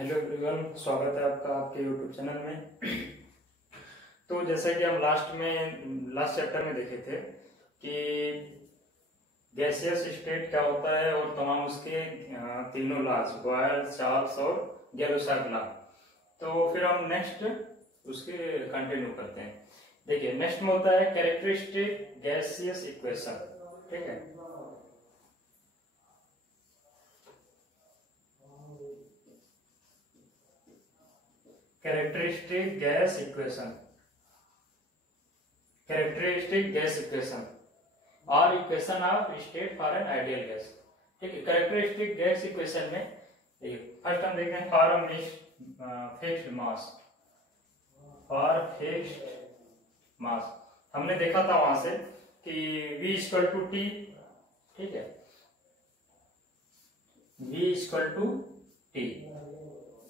Hello everyone, स्वागत है आपका आपके यूट्यूब चैनल में। तो जैसा कि हम लास्ट चैप्टर में देखे थे कि गैसियस स्टेट क्या होता है और तमाम उसके तीनों लॉज, बॉयल, चार्ल्स और गैलुसाक लॉ। तो फिर हम नेक्स्ट उसके कंटिन्यू करते हैं। देखिए, नेक्स्ट में होता है कैरेक्टरिस्टिक गैसियस इक्वेशन। ठीक है, कैरेक्टरिस्टिक गैस इक्वेशन और equation of state for an ideal gas. ठीक है, कैरेक्टरिस्टिक गैस इक्वेशन में देखिए, फर्स्ट हम देखते हैं फॉर फिक्स्ड मास। हमने देखा था वहां से कि V इक्वल टू टी। ठीक है, V इक्वल टू टी,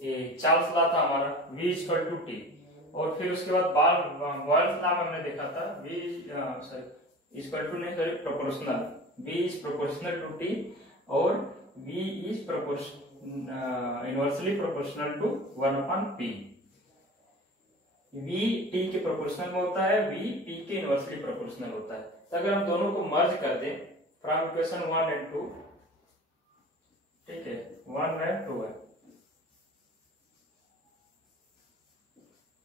ये चार्ल्स लॉ था हमारा, V इक्वल टू टी। और फिर उसके बाद बॉयल्स लॉ में हमने देखा था proportional, V is proportional to T और V is inversely proportional to 1/p। V t के प्रोपोर्शनल में होता है, V p के इनवर्सली प्रोपोर्शनल होता है। तो अगर हम दोनों को मर्ज कर दें फ्रॉम इक्वेशन 1 एंड 2, ठीक है, 1 एंड 2 है,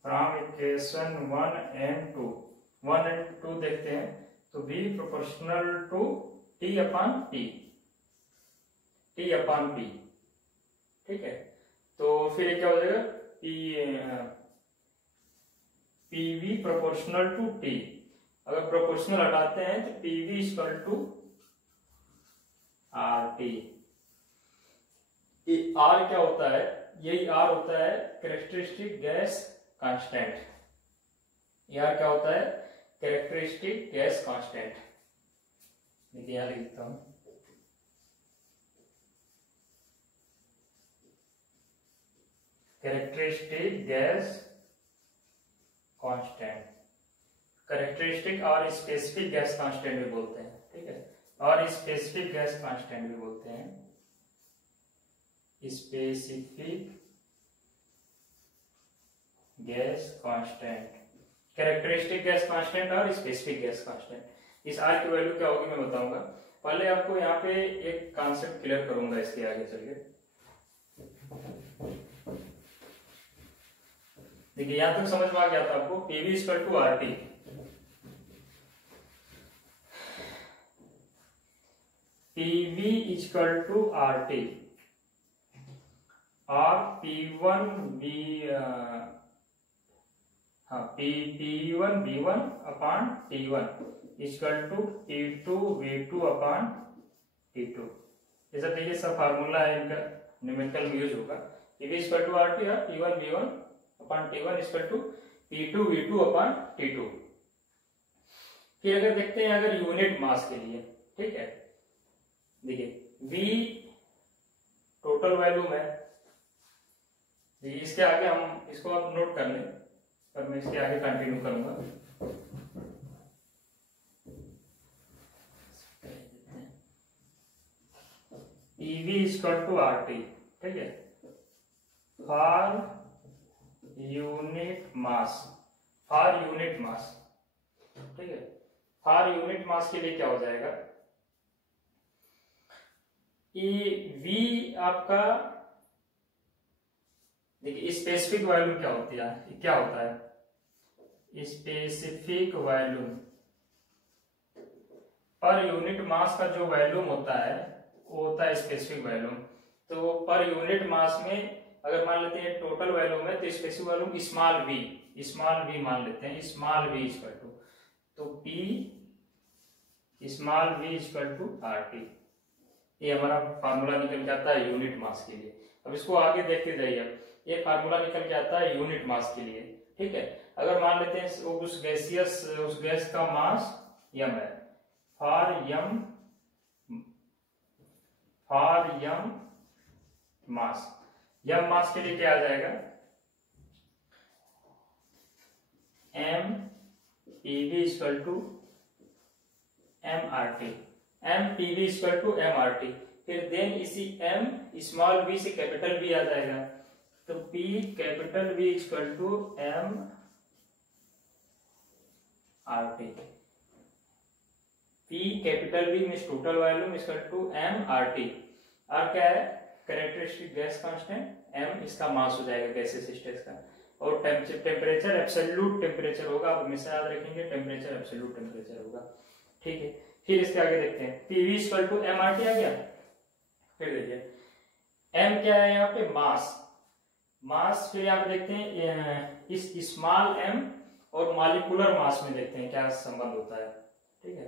फ्रॉम इक्वेशन 1 एंड 2 देखते हैं तो V proportional to T upon P। ठीक है, तो फिर क्या हो जाएगा, PV प्रोपोर्शनल टू T। अगर प्रोपोर्शनल हटाते हैं तो PV equal to RT। R क्या होता है, यही R होता है कैरेक्टरिस्टिक गैस कांस्टेंट। यार क्या होता है, कैरेक्टरिस्टिक गैस कांस्टेंट। देखिए यहां लिखता हूं, कैरेक्टरिस्टिक गैस कांस्टेंट। कैरेक्टरिस्टिक और स्पेसिफिक गैस कांस्टेंट भी बोलते हैं। ठीक है, और स्पेसिफिक गैस कांस्टेंट भी बोलते हैं, specific gas constant, characteristic gas constant और स्पेसिफिक गैस कांस्टेंट। इस R की वैल्यू क्या होगी मैं बताऊंगा। पहले आपको यहाँ पे एक कॉन्सेप्ट क्लियर करूंगा, इसके आगे चलिए। देखिए, यहां तक समझ में आ गया था आपको, PV equal to RT। PV equal to RT और P1 V1 upon T1 equal to P2 V2 upon T2। जैसा देखिए, सब फार्मूला है, इनका न्यूमेरिकल यूज होगा। PV इक्वल टू RT और P1 V1 upon T1 equal to P2 V2 upon T2। फिर अगर देखते हैं अगर यूनिट मास के लिए, ठीक है, देखिए V टोटल वॉल्यूम है। इसके आगे हम इसको आप नोट कर लें, पर मैं इसके आगे कंटिन्यू करूंगा। PV इक्वल टू RT, ठीक है, फॉर यूनिट मास, ठीक है। फॉर यूनिट मास के लिए क्या हो जाएगा, ये V आपका, देखिए स्पेसिफिक वॉल्यूम क्या होती है, क्या होता है, specific volume per unit mass का जो वॉल्यूम होता है वो होता है स्पेसिफिक वॉल्यूम। तो पर यूनिट मास में अगर मान लेते हैं टोटल वॉल्यूम है तो स्पेसिफिक वॉल्यूम स्मॉल v मान लेते हैं, स्मॉल v इक्वल टू, तो P small v equal to RT। ये हमारा फार्मूला निकल के आता है यूनिट मास के लिए। अब इसको आगे देखते जाइए, ये फार्मूला निकल के आता है यूनिट मास के लिए। ठीक है, अगर मान लेते हैं उस गैस का मास m है, for m mass, m mass के लिए क्या आ जाएगा, m PV equal to mRT, m PV equal to mRT। फिर देन इसी m स्मॉल v से कैपिटल V आ जाएगा, तो P capital V equal to M RT। P capital V means total volume equal to M RT। R क्या है? Characteristic gas constant, M इसका मास हो जाएगा गैसेस स्टेज का, और टेम्परेचर एब्सोल्यूट टेम्परेचर होगा। आप हमेशा याद रखेंगे टेम्परेचर एब्सोल्यूट टेम्परेचर होगा। ठीक है, फिर इसके आगे देखते हैं PV equal to M RT आ गया। फिर देखिए M क्या है यहाँ पे? मास। फिर यहाँ पे देखते हैं इस स्मॉल m और मॉलिक्यूलर मास में देखते हैं क्या संबंध होता है। ठीक है,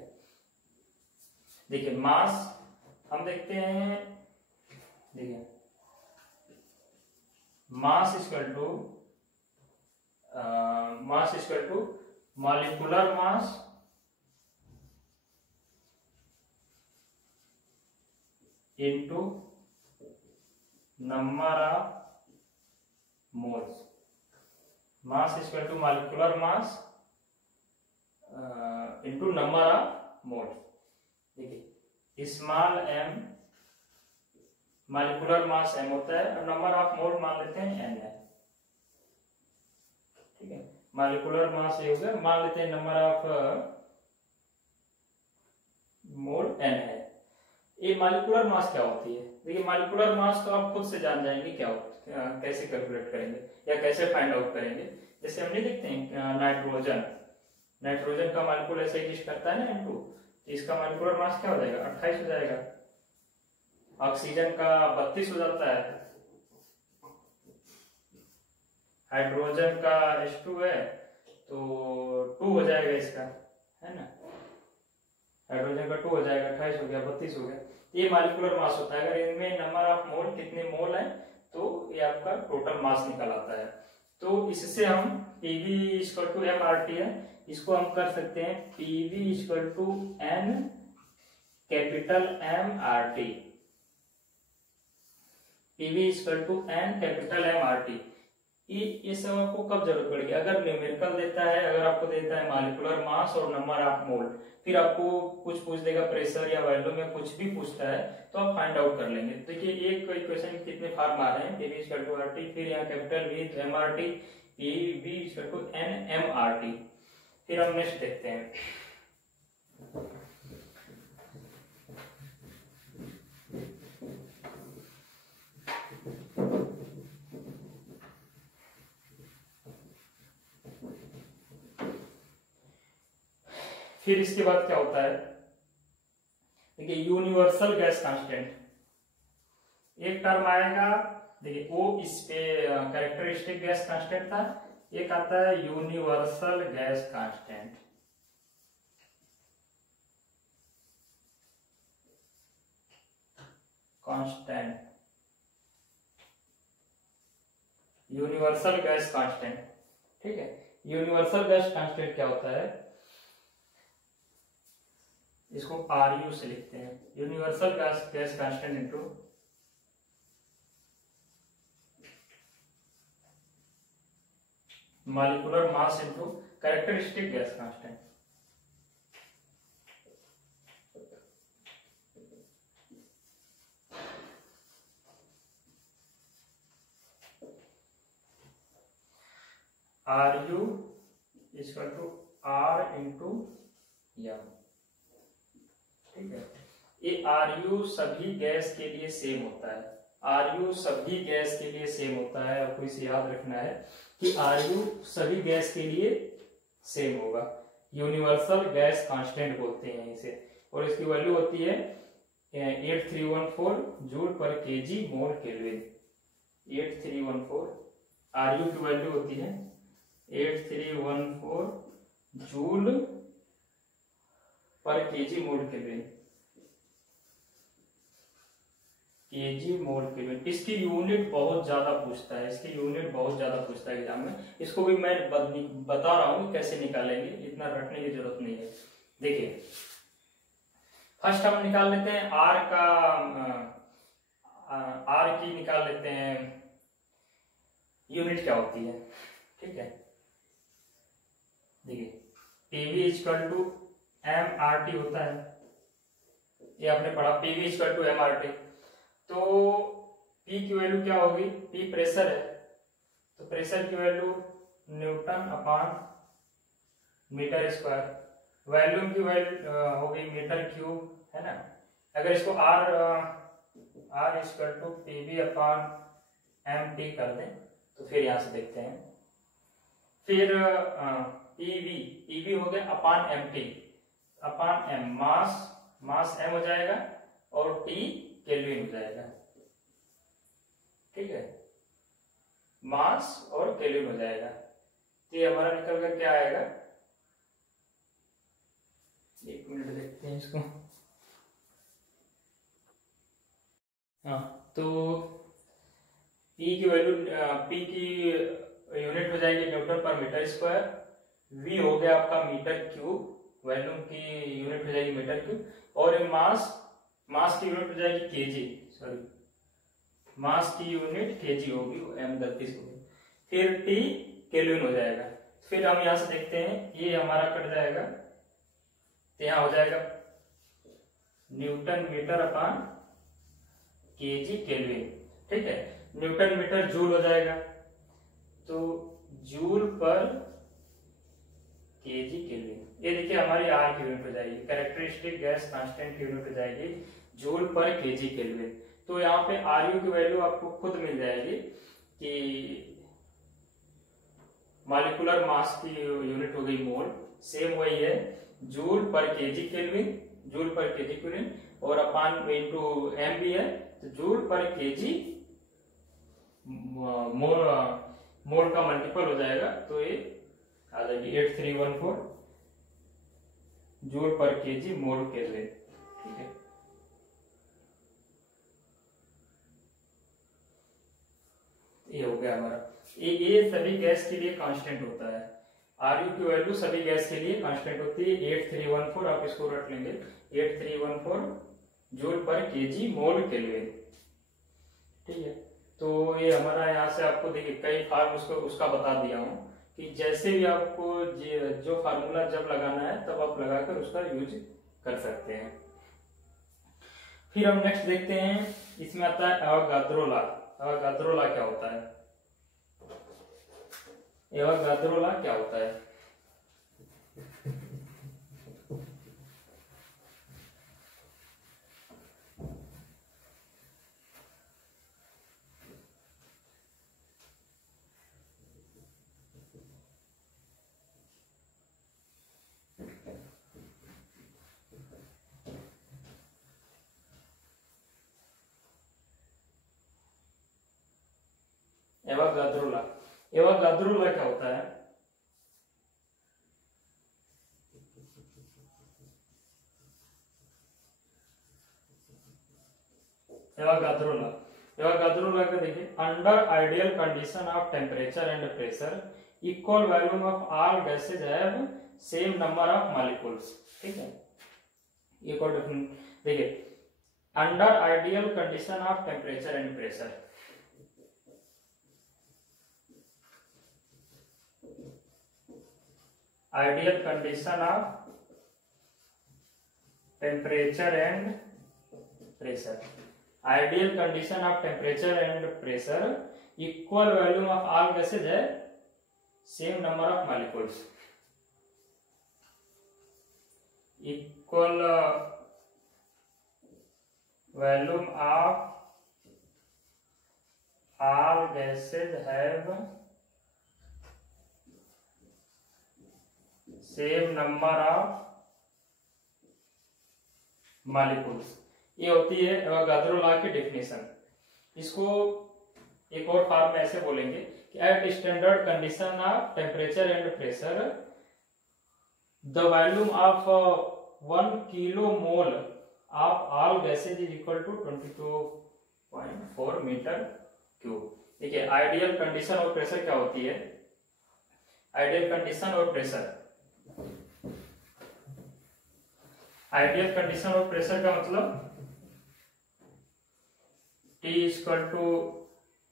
देखिए मास हम देखते हैं, देखिए mass equal to molecular mass into number of moles. Mass equal to molecular mass into number of moles. देखिए small m molecular mass m होता है और नंबर ऑफ मोल मान लेते हैं n है। ठीक है, मॉलिक्यूलर मास ये हो गया, मान लेते हैं नंबर ऑफ मोल n है। ये मॉलिक्यूलर मास क्या होती है? देखिए मॉलिक्यूलर मास तो आप खुद से जान जाएंगे क्या होता है, कैसे कैलकुलेट करेंगे या कैसे फाइंड आउट करेंगे। जैसे हम नहीं देखते हैं नाइट्रोजन का मॉलिक्यूल ऐसे एग्जिस्ट करता है ना N2, तो इसका मॉलिक्यूलर मास क्या हो जाएगा? 28 हो जाएगा। ऑक्सीजन का 32 हो जाता है। हाइड्रोजन का H2 है तो 2 हो जाएगा इसका, है ना। हाइड्रोजन का 2 हो जाएगा, 28 हो गया, 32 हो गया। ये मॉलिक्यूलर मास होता है। अगर इनमें नंबर ऑफ मोल कितने मोल है तो ये आपका टोटल मास निकल आता है। तो इससे हम PV equal to M RT है, इसको हम कर सकते हैं PV equal to N capital M RT। PV equal to N capital M RT। ये सब आपको कब जरूरत पड़ेगी? अगर न्यूमेरिकल देता है, अगर आपको देता है मॉलिक्यूलर मास और नंबर ऑफ मोल, फिर आपको कुछ पूछ देगा प्रेशर या वॉल्यूम में कुछ भी पूछता है तो आप फाइंड आउट कर लेंगे। देखिए एक इक्वेशन कितने फॉर्म आ रहे हैं, PV इक्वल टू RT, फिर यहाँ कैपिटल V तो M RT, PV equal to N M RT। फिर हम नेक्स्ट देखते हैं। फिर इसके बाद क्या होता है? देखिए यूनिवर्सल गैस कांस्टेंट एक टर्म आएगा। देखिए O इस पे कैरेक्टरिस्टिक गैस कांस्टेंट था, एक आता है universal gas constant. Universal gas constant. ठीक है, यूनिवर्सल गैस कांस्टेंट क्या होता है? इसको RU से लिखते हैं, universal gas constant into molecular mass into characteristic gas constant. RU equal to R into M। ठीक है, ये RU सभी गैस के लिए सेम होता है। RU सभी गैस के लिए सेम होता है, आपको इसे याद रखना है कि RU सभी गैस के लिए सेम होगा। यूनिवर्सल गैस कांस्टेंट बोलते हैं इसे, और इसकी वैल्यू होती है 8314 जूल पर केजी मोल केल्विन। 8314 RU की वैल्यू होती है 8314 जूल पर केजी मोल केल्विन। केजी मोल केल्विन, इसकी यूनिट बहुत ज्यादा पूछता है, एग्जाम में। इसको भी मैं बता रहा हूं कैसे निकालेंगे, इतना रटने की जरूरत नहीं है। देखिए फर्स्ट हम निकाल लेते हैं R की निकाल लेते हैं यूनिट क्या होती है। ठीक है, देखिए PV equal to M RT होता है, ये आपने पढ़ा, PV equal to M RT। तो P की वैल्यू क्या होगी? P प्रेशर है, तो प्रेशर की value newton upon metre square, volume की वैल्यू हो गई मीटर क्यूब, है ना। अगर इसको R equal to PV upon M T कर दें तो फिर यहां से देखते हैं, फिर पीवी हो गया upon M T, upon M, mass M हो जाएगा और टी केल्विन हो जाएगा, ठीक है, मास और केल्विन हो जाएगा। तो ये हमारा निकल कर क्या आएगा, एक मिनट देखते हैं इसको। हाँ, तो P की वैल्यू, P की यूनिट हो जाएगी न्यूटन पर मीटर स्क्वायर, V हो गया आपका मीटर क्यूब, वॉल्यूम की यूनिट हो जाएगी मीटर क्यूब, और मास की यूनिट हो जाएगी केजी, सॉरी मास की यूनिट केजी होगी, m गलती से होगी, फिर T केल्विन हो जाएगा। फिर हम यहां से देखते हैं, ये हमारा कट जाएगा तो यहां हो जाएगा newton metre upon KG kelvin, ठीक है। न्यूटन मीटर जूल हो जाएगा, तो जूल पर केजी केल्विन, ये देखिए हमारी आर की यूनिट हो जाएगी, कैरेक्टरिस्टिक गैस कांस्टेंट की यूनिट हो जाएगी जूल पर केजी केल्विन। तो यहाँ पे आर यू की वैल्यू आपको खुद मिल जाएगी कि मॉलिक्यूलर मास की यूनिट हो गई मोल, सेम वही है जूल पर केजी केल्विन, जूल पर केजी केल्विन, और अपान इनटू एम भी है, तो जूल पर केजी मोल का मल्टीपल हो जाएगा, तो ये आ जाएगी 8314 जूल पर केजी मोल केल्विन, ठीक है। ये हो गया हमारा, ये सभी गैस के लिए कांस्टेंट होता है, आर यू की वैल्यू सभी गैस के लिए कांस्टेंट होती है 8314, आप इसको रट लेंगे 8314 जूल पर केजी मोल केल्विन, ठीक है। तो ये हमारा यहाँ से आपको देखिए कई फार्म उसका बता दिया हूँ कि जैसे भी आपको जो फार्मूला जब लगाना है तब आप लगाकर उसका यूज कर सकते हैं। फिर हम नेक्स्ट देखते हैं, इसमें आता है एवोगाद्रो लॉ। एवोगाद्रो लॉ क्या होता है, एवोगाद्रो लॉ क्या होता है? एवोगाद्रो लॉ, एवोगाद्रो लॉ क्या होता है? एवोगाद्रो लॉ, एवोगाद्रो लॉ का देखिए, under ideal condition of temperature and pressure equal volume of all gases have same number of molecules, ठीक है। एक और देखिए, under ideal condition of temperature and pressure, ideal condition of temperature and pressure, ideal condition of temperature and pressure equal volume of all gases है same number of molecules, equal volume of all gases have same number of molecules, ये होती है Avogadro law की definition. इसको एक और form में ऐसे बोलेंगे कि at standard condition of temperature and pressure the volume of 1 kilo mole of all gases is equal to 22.4 metre cube. देखिए, आइडियल कंडीशन और प्रेशर क्या होती है? आइडियल कंडीशन और प्रेशर, आइडियल कंडीशन और प्रेशर का मतलब T equal to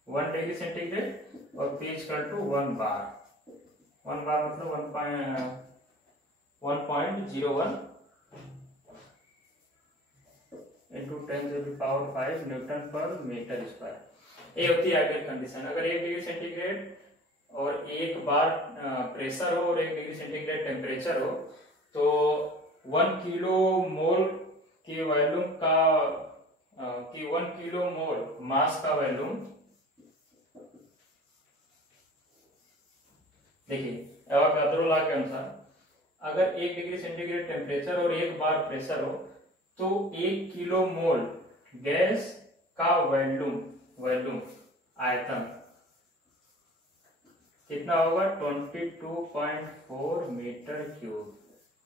1 degree centigrade और P equal to 1 bar, 1 bar मतलब 1.01 इंटू 10⁵ न्यूटन पर मीटर स्क्वायर, ये होती है आइडियल कंडीशन। अगर 1 डिग्री सेंटीग्रेड और एक बार प्रेशर हो और 1 डिग्री सेंटीग्रेड टेम्परेचर हो, तो 1 किलो मोल की वॉल्यूम का 1 किलो मोल मास का वॉल्यूम, देखिए एवोगाड्रो लॉ के अनुसार अगर 1 डिग्री सेंटीग्रेड टेम्परेचर और 1 बार प्रेशर हो तो 1 किलो मोल गैस का वॉल्यूम आयतन कितना होगा 22.4 मीटर क्यूब।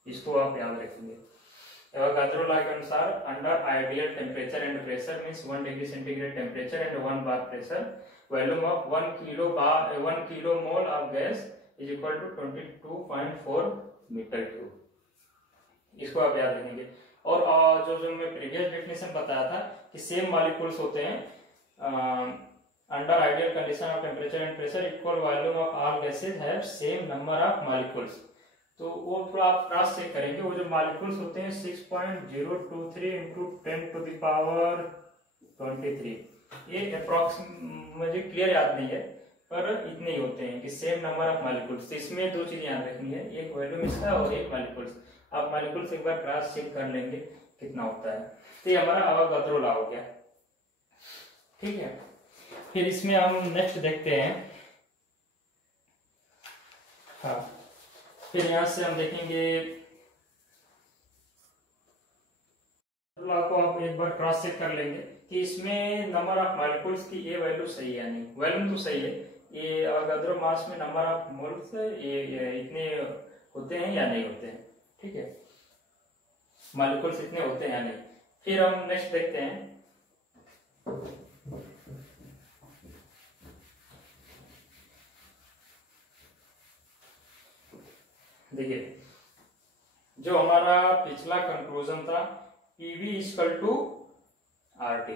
इसको आप याद रखेंगे। एवोगाड्रो लॉ के अनुसार under ideal temperature and pressure means 1 degree centigrade temperature and 1 bar pressure, volume of 1 kilo mole of gas is equal to 22.4 metre cube. इसको आप याद रखेंगे। और जो मैं प्रीवियस डेफिनेशन बताया था कि सेम मॉलिक्यूल्स होते हैं under ideal condition of temperature and pressure, equal volume of all gases have same number of molecules. तो वो थोड़ा आप क्रॉस चेक करेंगे, वो जो मॉलिक्यूल्स होते हैं 6.023 इंटू 10 टू द पावर 23, ये अप्रॉक्सीमेट मुझे क्लियर याद नहीं है पर इतने ही होते हैं कि सेम नंबर ऑफ मॉलिक्यूल्स। तो इसमें दो चीजें याद रखनी है, एक वॉल्यूम इसका और एक मॉलिक्यूल्स। आप मॉलिक्यूल्स एक बार क्रॉस चेक कर लेंगे कितना होता है। तो ये हमारा एवोगाड्रो लॉ हो गया, ठीक है। फिर इसमें हम नेक्स्ट देखते हैं, हाँ फिर यहां से हम देखेंगे लॉ को आप एक बार क्रॉस चेक कर लेंगे कि इसमें नंबर ऑफ मॉलिक्यूल्स की ये वैल्यू सही है या नहीं। वैल्यूम तो सही है, ये एवोगाड्रो मास में नंबर ऑफ मोल्स ये इतने होते हैं या नहीं होते हैं, ठीक है, मॉलिक्यूल्स इतने होते हैं या नहीं। फिर हम नेक्स्ट देखते हैं, देखिए जो हमारा पिछला कंक्लूजन था PV इक्वल टू RT,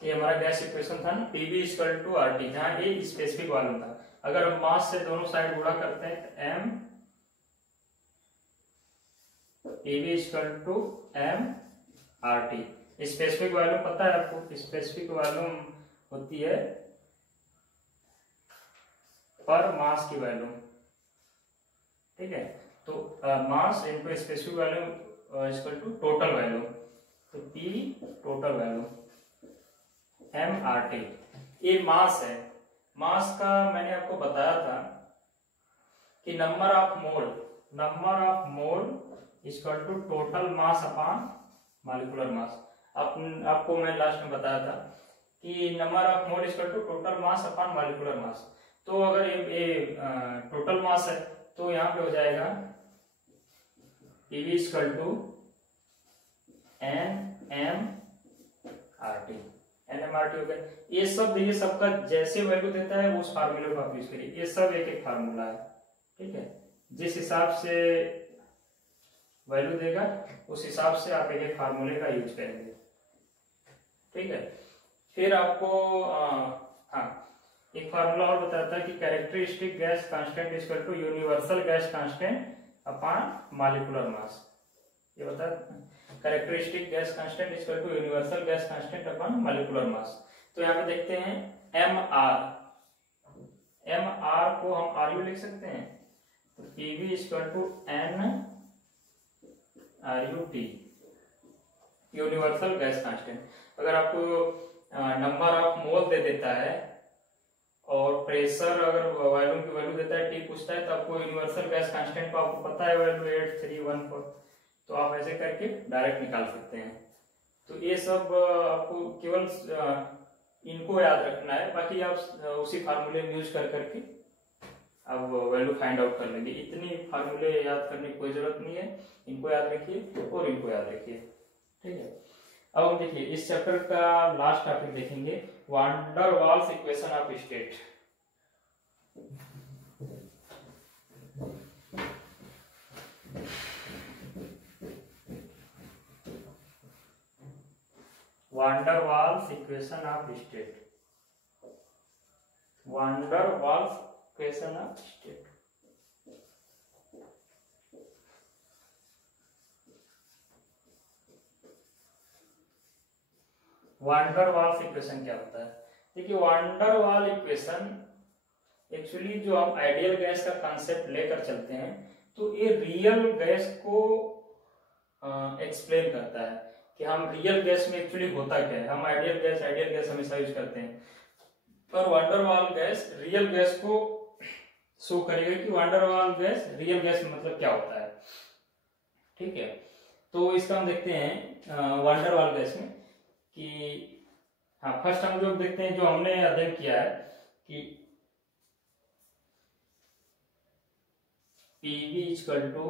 ये हमारा गैस इक्वेशन था ना, PV इक्वल टू RT, जहां ये स्पेसिफिक वॉल्यूम था। अगर हम मास से दोनों साइड गुणा करते हैं तो M PV equal to M RT। Specific volume पता है आपको, स्पेसिफिक वॉल्यूम होती है पर मास की वैल्यू, ठीक है। तो mass into specific value equal to total value, तो P टोटल वैल्यू MRT। ये मास है, मास का मैंने आपको बताया था कि number of mole equal to total mass upon molecular mass. आपको मैं लास्ट में बताया था कि number of mole equal to total mass upon molecular mass. तो अगर ये टोटल मास है तो यहाँ पे हो जाएगा PV इक्वल टू NMRT हो गया। ये सब देखिए, सबका जैसे वैल्यू देता है वो उस फार्मूले को आप यूज करिए। ये सब एक एक फार्मूला है, ठीक है। जिस हिसाब से वैल्यू देगा उस हिसाब से आप एक एक फार्मूले का यूज करेंगे, ठीक है। फिर आपको हाँ एक फार्मूला और बताता है कि characteristic gas constant equal to universal gas constant upon molecular mass. ये बता characteristic gas constant equal to universal gas constant upon molecular mass. तो यहाँ पे देखते हैं MR को हम RU लिख सकते हैं, तो PV equal to NRUT universal gas constant. अगर आपको नंबर ऑफ मोल दे देता है और प्रेशर अगर वॉल्यूम की वैल्यू देता है, T पूछता है, तो आपको यूनिवर्सल गैस कांस्टेंट को आपको पता है वैल्यू 8314, तो आप ऐसे करके डायरेक्ट निकाल सकते हैं। तो ये सब आपको केवल इनको याद रखना है, बाकी आप उसी फार्मूले में यूज कर करके आप वैल्यू फाइंड आउट कर लेंगे। इतनी फार्मूले याद करने की कोई जरूरत नहीं है, इनको याद रखिए और इनको याद रखिए, ठीक है। अब हम देखिए इस चैप्टर का लास्ट टॉपिक देखेंगे, van der Waals equation of state. Van der Waals equation of state, van der Waals equation of state. Van der Waals equation क्या होता है? देखिए वान डर वाल इक्वेशन एक्चुअली जो हम आइडियल गैस का कंसेप्ट लेकर चलते हैं तो ये रियल गैस को एक्सप्लेन करता है कि हम रियल गैस में एक्चुअली होता क्या है। हम आइडियल गैस हमेशा यूज करते हैं, पर वान डर वाल गैस रियल गैस को शो करेगा कि वान डर वाल गैस रियल गैस में मतलब क्या होता है। ठीक है, तो इसका हम देखते हैं वान डर वाल गैस में कि हाँ फर्स्ट हम जो देखते हैं, जो हमने अध्ययन किया है कि PV equal to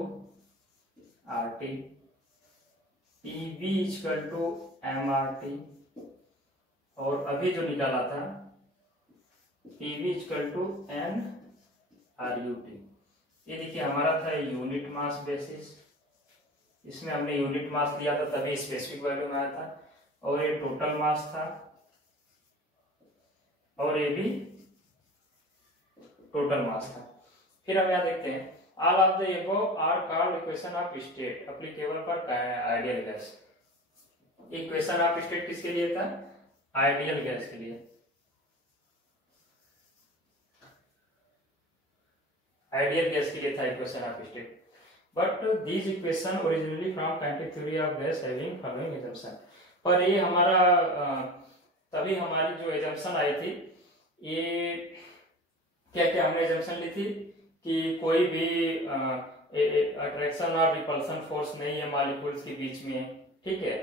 RT, PV equal to MRT, और अभी जो निकाला था PV इक्वल टू NRUT। ये देखिए हमारा था यूनिट मास बेसिस, इसमें हमने यूनिट मास लिया था तभी स्पेसिफिक वैल्यू में आया था, और ये टोटल मास था और ये भी टोटल मास था। फिर हम यहाँ देखते हैं all of the above are called equation of state applicable for ideal gas. Equation of state किसके लिए था? आइडियल गैस के लिए। आइडियल गैस के लिए था equation of state, but this equation originally from kinetic theory of gas having following assumption. पर ये हमारा तभी हमारी जो एजम्पशन आई थी, ये क्या क्या हमने एजम्पशन ली थी कि कोई भी अट्रैक्शन और रिपल्सन फोर्स नहीं है मॉलिक्यूल्स के बीच में। ठीक है,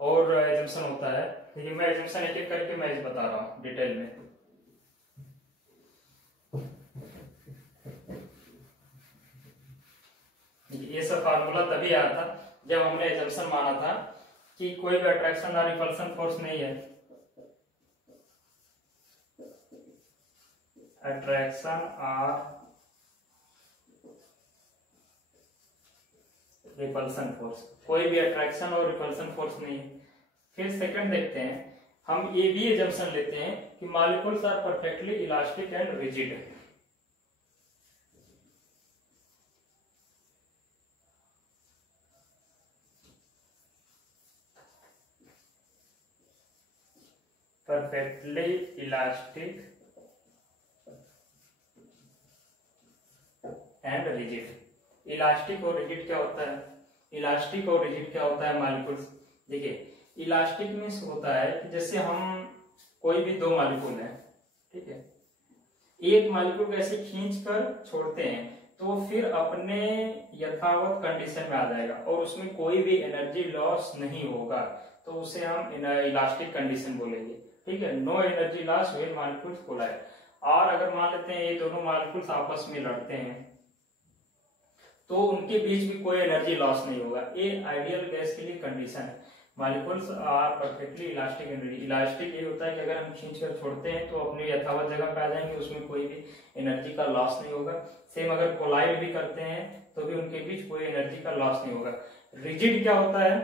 और एजम्पशन होता है, देखिए मैं एजम्पशन एक एक करके मैं बता रहा हूँ डिटेल में। ये सब फार्मूला तभी आया था जब हमने एजम्पशन माना था कि कोई भी अट्रैक्शन और रिपल्सन फोर्स नहीं है। अट्रैक्शन और रिपल्सन फोर्स, कोई भी अट्रैक्शन और रिपल्सन फोर्स नहीं है। फिर सेकंड देखते हैं, हम ये भी एजम्पशन लेते हैं कि molecules are perfectly elastic and rigid. Perfectly elastic and rigid. Elastic और रिजिड क्या होता है? इलास्टिक और रिजिड क्या होता है मॉलिक्यूल्स? देखिए इलास्टिक मीन्स होता है कि जैसे हम कोई भी दो मॉलिक्यूल है, ठीक है, एक मॉलिक्यूल को ऐसे खींच कर छोड़ते हैं तो फिर अपने यथावत कंडीशन में आ जाएगा और उसमें कोई भी एनर्जी लॉस नहीं होगा, तो उसे हम इलास्टिक कंडीशन बोलेंगे। ठीक है, no energy loss when molecules collide. और अगर मान लेते हैं ये दोनों मॉलिक्यूल्स आपस में लड़ते हैं तो उनके बीच भी कोई एनर्जी लॉस नहीं होगा। ये आइडियल गैस के लिए कंडीशन है। Molecules are perfectly elastic and rigid. Elastic ये होता है कि अगर हम खींच कर छोड़ते हैं तो अपनी यथावत जगह पे आ जाएंगे, उसमें कोई भी एनर्जी का लॉस नहीं होगा। सेम अगर कोलाइड भी करते हैं तो भी उनके बीच कोई एनर्जी का लॉस नहीं होगा। रिजिड क्या होता है?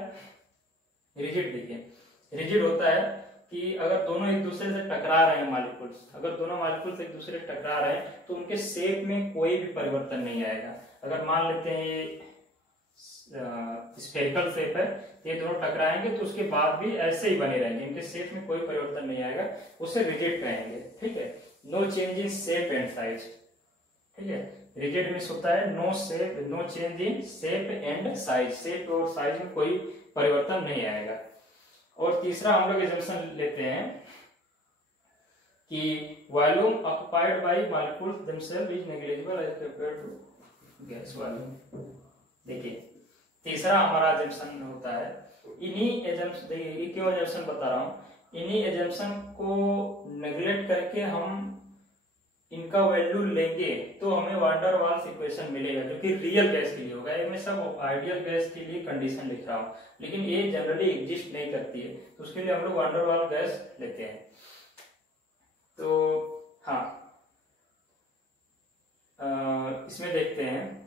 रिजिड देखिए, रिजिड होता है कि अगर दोनों एक दूसरे से टकरा रहे हैं मॉलिक्यूल्स, अगर दोनों मॉलिक्यूल्स एक दूसरे से टकरा रहे हैं तो उनके शेप में कोई भी परिवर्तन नहीं आएगा। अगर मान लेते हैं ये स्फेरिकल शेप है, ये दोनों टकराएंगे तो उसके बाद भी ऐसे ही बने रहेंगे, इनके शेप में कोई परिवर्तन नहीं आएगा, उसे रिजिड कहेंगे। ठीक है, no change in shape and size. ठीक है, रिजिड मींस होता है no change in shape and size, shape और साइज में कोई परिवर्तन नहीं आएगा। और तीसरा हम लोग एजम्पशन लेते हैं कि volume occupied by molecules themselves is negligible as compared to gas volume. देखिए तीसरा हमारा एजम्पशन होता है, इन्हीं एजम्पशन, देखिए क्यों एजम्पशन बता रहा हूँ, इन्हीं एजम्पशन को नेग्लेक्ट करके हम इनका वैल्यू लेंगे तो हमें वान डर वाल्स इक्वेशन मिलेगा जो कि रियल गैस के लिए होगा। ये मैं सब आइडियल गैस के लिए कंडीशन लिख रहा हूँ, लेकिन ये जनरली एग्जिस्ट नहीं करती है, तो उसके लिए हम लोग वान डर वाल गैस लेते हैं। तो हाँ, इसमें देखते हैं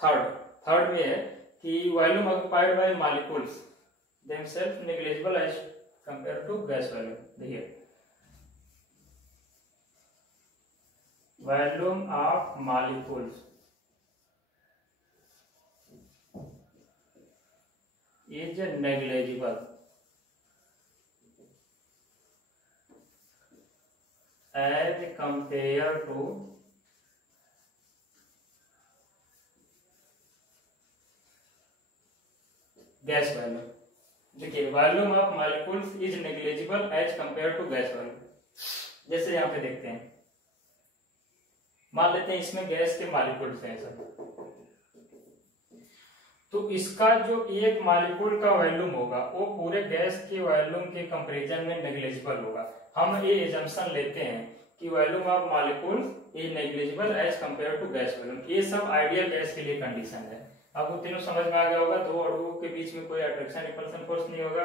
थर्ड में है कि volume occupied by molecules themselves negligible as compare to gas volume. देखिए volume of molecules is negligible as compare to gas volume. देखिए volume of molecules is negligible as compare to gas volume. जैसे यहाँ पे देखते हैं, मान लेते हैं इसमें गैस के मॉलिक्यूल्स हैं सब, तो इसका जो एक मॉलिक्यूल का वॉल्यूम होगा वो पूरे गैस के वॉल्यूम के कंपैरिजन में नेग्लिजिबल होगा। हम ये एजम्पशन लेते हैं कि volume of molecules is negligible as compare to gas volume. ये सब आइडियल गैस के लिए कंडीशन है। आपको तीनों समझ में आ गया होगा। दो अणुओं के बीच में कोई अट्रैक्शन रिपल्सन फोर्स नहीं होगा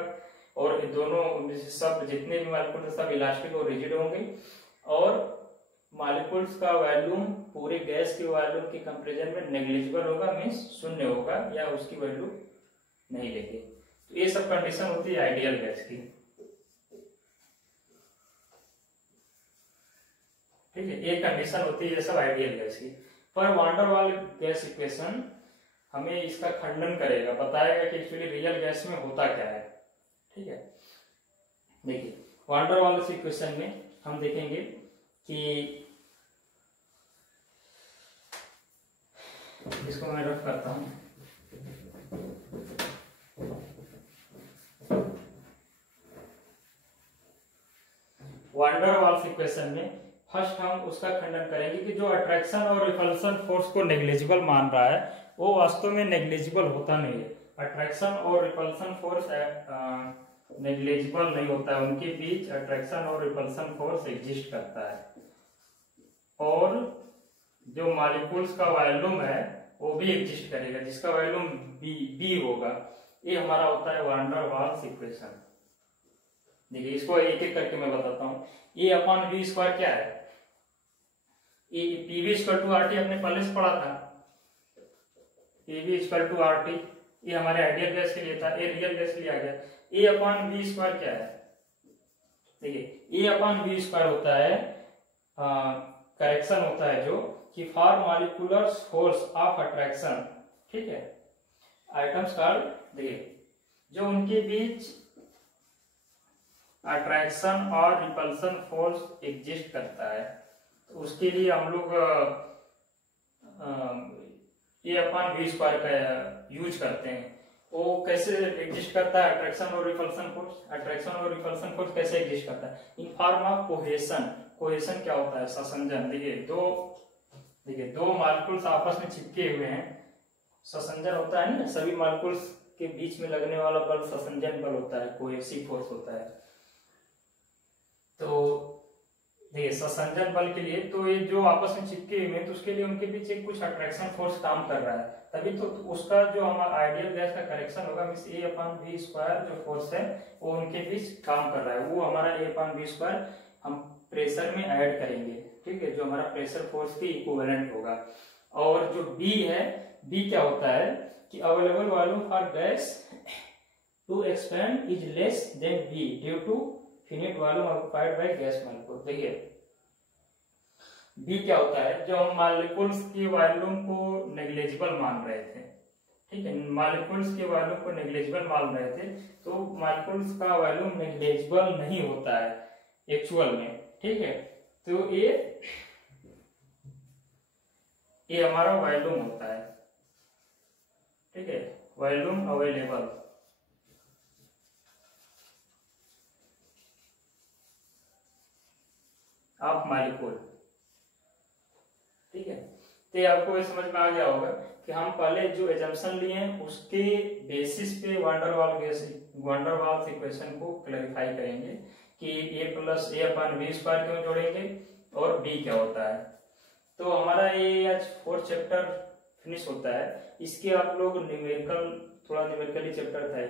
और दोनों सब जितने भी मॉलिक्यूल सब इलास्टिक और रिजिड होंगे और मॉलिक्यूल्स का वॉल्यूम पूरे गैस के वॉल्यूम के कंपैरिजन में नेग्लिजिबल होगा, मींस शून्य होगा या उसकी वैल्यू नहीं लेंगे। तो ये सब कंडीशन होती है आइडियल गैस की। ठीक है, ये कंडीशन होती है सब आइडियल गैस की। पर वान डेर वाल गैस इक्वेशन हमें इसका खंडन करेगा, बताएगा कि एक्चुअली रियल गैस में होता क्या है। ठीक है, देखिए वान डेर वाल्स इक्वेशन में हम देखेंगे कि इसको मैं रफ करता हूं। वान डेर वाल्स इक्वेशन में फर्स्ट हम उसका खंडन करेंगे कि जो अट्रैक्शन और रिपल्सन फोर्स को नेग्लिजिबल मान रहा है वो वास्तव में नेग्लिजिबल होता नहीं है। अट्रैक्शन और रिपल्सन फोर्स नेग्लिजिबल नहीं होता है, उनके बीच अट्रैक्शन और रिपल्सन फोर्स एग्जिस्ट करता है और जो मॉलिक्यूल्स का वॉल्यूम है वो भी एग्जिस्ट करेगा जिसका वॉल्यूम बी होगा। ये हमारा होता है वान डेर वाल्स इक्वेशन। देखिए इसको एक एक करके मैं बताता हूँ। ए अपॉन वी स्क्वायर क्या है? पीवी इक्वल टू आरटी अपने पहले से पढ़ा था। पीवी इक्वल टू आरटी ये हमारे आइडियल गैस के लिए था, ये रियल गैस के लिए आ गया। ए अपॉन वी स्क्वायर क्या है? देखिए ए अपॉन वी स्क्वायर होता है करेक्शन होता है जो कि for molecular force of attraction. ठीक है, आइटम्स कॉल्ड, देखिए जो उनके बीच अट्रैक्शन और रिपल्सन फोर्स एग्जिस्ट करता है तो उसके लिए हम लोग ए अपॉन वी स्क्वायर का यूज करते हैं। वो कैसे एग्जिस्ट करता है अट्रैक्शन और रिपल्सन फोर्स? अट्रैक्शन और रिपल्सन फोर्स कैसे एग्जिस्ट करता है? In form of cohesion. Cohesion क्या होता है? ससंजन। देखिए दो मॉलिक्यूल्स आपस में चिपके हुए हैं, ससंजन होता है ना, सभी मॉलिक्यूल्स के बीच में लगने वाला बल ससंजन बल होता है, कोहेसिव फोर्स होता है। तो देखिए ससंजन बल के लिए तो ये जो आपस में चिपके हुए हैं तो उसके लिए उनके बीच एक कुछ अट्रैक्शन फोर्स काम कर रहा है, तभी तो उसका जो हमारा आइडियल गैस का करेक्शन होगा means A upon V square जो फोर्स है वो उनके बीच काम कर रहा है। वो हमारा ए अपॉन वी स्क्वायर हम प्रेशर में ऐड करेंगे। ठीक है, जो हमारा प्रेशर फोर्स की इक्विवेलेंट होगा। और जो बी है, बी क्या होता है कि available volume for gas to expand is less than B due to finite volume occupied by gas molecule. देखिए बी क्या होता है, जो हम मॉलिक्यूल्स की वॉल्यूम को नेग्लिजिबल मान रहे थे। ठीक है, मॉलिक्यूल्स के वॉल्यूम को नेग्लिजिबल मान रहे थे तो मॉलिक्यूल्स का वॉल्यूम नेग्लिजिबल नहीं होता है एक्चुअल में। ठीक है, तो ये हमारा वॉल्यूम होता है। ठीक है, वॉल्यूम अवेलेबल ऑफ मॉलिक्यूल। ठीक है, तो आपको ये समझ में आ गया होगा कि हम पहले जो एजम्पशन लिए हैं उसके बेसिस पे वान डेर वाल्स इक्वेशन को क्लैरिफाई करेंगे कि A plus A upon V square क्यों जोड़ेंगे और बी क्या होता है। तो हमारा ये आज 4th चैप्टर फिनिश होता है। इसके आप लोग न्यूमेरिकल, थोड़ा न्यूमेरिकली चैप्टर था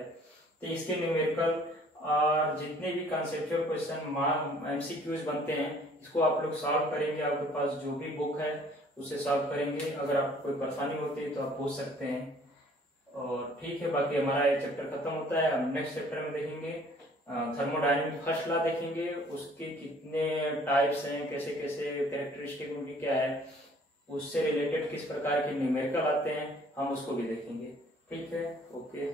तो इसके न्यूमेरिकल और जितने भी कंसेप्चुअल क्वेश्चन एमसीक्यूज बनते हैं इसको आप लोग सॉल्व करेंगे। आपके पास जो भी बुक है उससे सॉल्व करेंगे। अगर आपको कोई परेशानी होती है तो आप पूछ सकते हैं। और ठीक है, बाकी हमारा ये चैप्टर खत्म होता है। हम नेक्स्ट चैप्टर में देखेंगे थर्मोडायनेमिक फर्स्ट लॉ देखेंगे, उसके कितने टाइप्स हैं, कैसे कैसे कैरेक्टरिस्टिक उनकी क्या है, उससे रिलेटेड किस प्रकार के न्यूमेरिकल आते हैं, हम उसको भी देखेंगे। ठीक है, ओके।